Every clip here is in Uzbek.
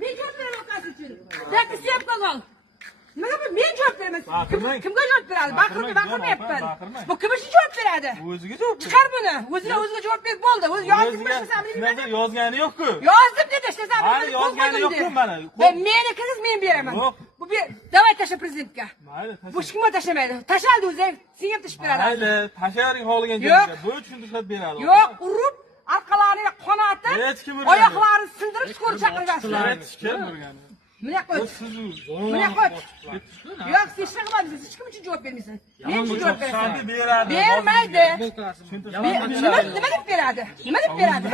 Men javob beraman ukasi uchun. Sen istayap qolgan. Nima qilib men javob beraman? Kimga javob beradi? Baqirmayapman. Bu kim uchun javob beradi? O'ziga javob ber. Chiqar buni. O'ziga javob berib bo'ldi. O'zi yozib qo'ymasam nima yozgani yo'q-ku. Yozdim dedi, ishlasam. Hali yozgani yo'q-ku mana. Meniki men beraman. Yo'q. Bu davay tasha prezidentga. Mayli, Bu hech kim tashlamaydi. Tashaldi o'zi. Senga ham tashib beradi. Mayli, tashayvering holigan joyga. Bu tushuntirib beradi. Yo'q, urib, orqalarini qonatib, oyoqlarini sindirib ko'r chaqirasiz. Hech kim urgani. Mina qo'y. Mina qo'y. Yo'q, hech nima qilmaysiz. Hech kim uchun javob bermaysiz. Men uchun javob beraman. Bermaydi. Nima deb beradi? Nima deb beradi?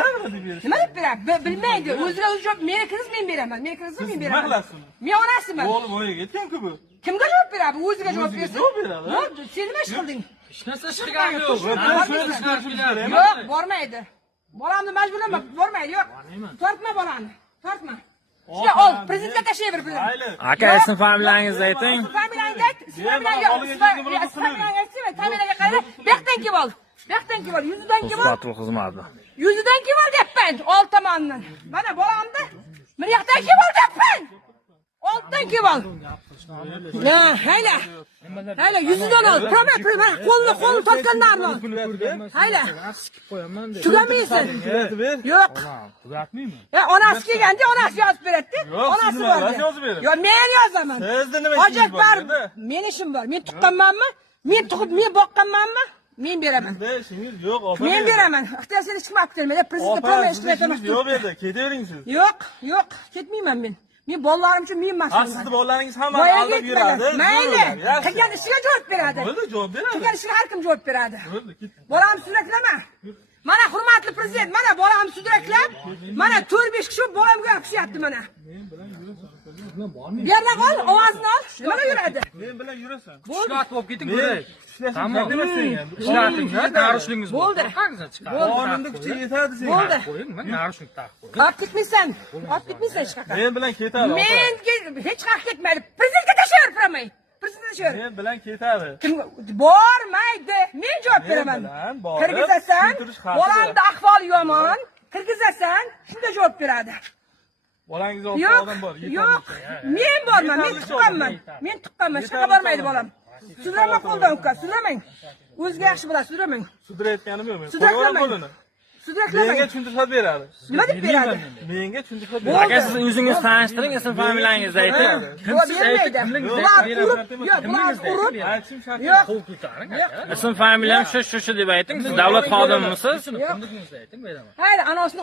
Nima deb beradi? Bilmaydi. O'ziga o'zi javob meniki men beraman. Meniki men beraman. Men onasiman. O'g'lim voyaga yetgan-ku bu. Kimga javob beradi? O'ziga javob bersin. Javob beradi. Yo'q, sen nima ish qilding? Hech narsa chiqgani yo'q. Yo'q, bormaydi. Bolamni majburlama, bormaydi. Yo'q. Tortma bolani. Tortma. Shunday ol, prezidentga tashlayver bilan. Aka, ism familiyangizni ayting. Familiyangizni ayt. Familiyangizni ayt. Familiyaga qara. Buyoqdan kelib ol. Buyoqdan kelib ol. Yuzidan kelib ol. Uzatib xizmati. Yuzidan kelib ol deyapman. Old tomondan. Mana bolamni bir yoqdan kelib ol deyapman. Olddan kelib ol. Ya, hayla. Hayla, yuzidan ol. Qo'lni tortganlarni ol. Hayla. Tugamaysan. Yo'q. Kuzatmaymi? Ya onasi kelganda onasi yozib beradi. Onasi bor. Yo'q, men yozaman. Sizda nima Hojat bor. Men ishim bor. Men tuqqanmanmi? Men tug'ib, men boqqanmanmi? Men beraman. Ishingiz yo'q, opa. Men beraman. Ixtiyorsiz hech kim olib kelmaydi. Prezident qolmay ish qilaman. Yo'q bu yerda, ketavering siz. Yo'q, ketmayman men. Men bolalarim uchun men mas'ulman. Sizni bolalaringiz hammani aldab yuradi. Mayli. Qilgan ishiga javob beradi. Bo'ldi, javob beradi. Qilgan ishiga har kim javob beradi. Bo'ldi, ket. Bolamni suraklama. Mana hurmatli prezident, mana bolamni suraklab, mana 4-5 kishi bolamga yopishyapti mana. Bu yerga qol, ovozini ol. Nimaga yuradi? Men bilan yurasan. Ishlat bo'lib keting kerak. Tamam. Ishlatingda narushingiz bo'ldi. Qonunda kuchi yetadi senga. Bo'ldi. Qo'ying, men narushnik taqib qo'ying. Olib ketmaysan. Olib ketmaysan hech qayerga. Men bilan ketadi. Men hech qayerga ketmaydi. Prezidentga tashlayver turamay. Prezident tashlayver. Men bilan ketadi. Kim bormaydi. Men javob beraman. Kirgizasan, bolamni ahvoli yomon. Kirgizasan, shunda javob beradi. Bolangiz olib odam bor. Yo'q. Men borman, men tuqqanman. Men tuqqanman. Hech qayerga bormaydi bolam. Sudrama qo'ldan uka, sudramang. O'ziga yaxshi bo'ladi, sudramang. Sudrayotganim yo'q men. Sudraklamang. Sudraklamang. Menga tushuntirib beradi. Nima deb beradi? Menga tushuntirib beradi. Aka, siz o'zingizni tanishtiring, ism familiyangizni ayting. Kimsiz aytib, kimligingizni aytib Bular Aytishim shart. yo'q. qo'l ko'taring. Ism familiyam shu deb ayting. Siz davlat xodimimisiz? Kimligingizni ayting, beraman. Hayır, anasını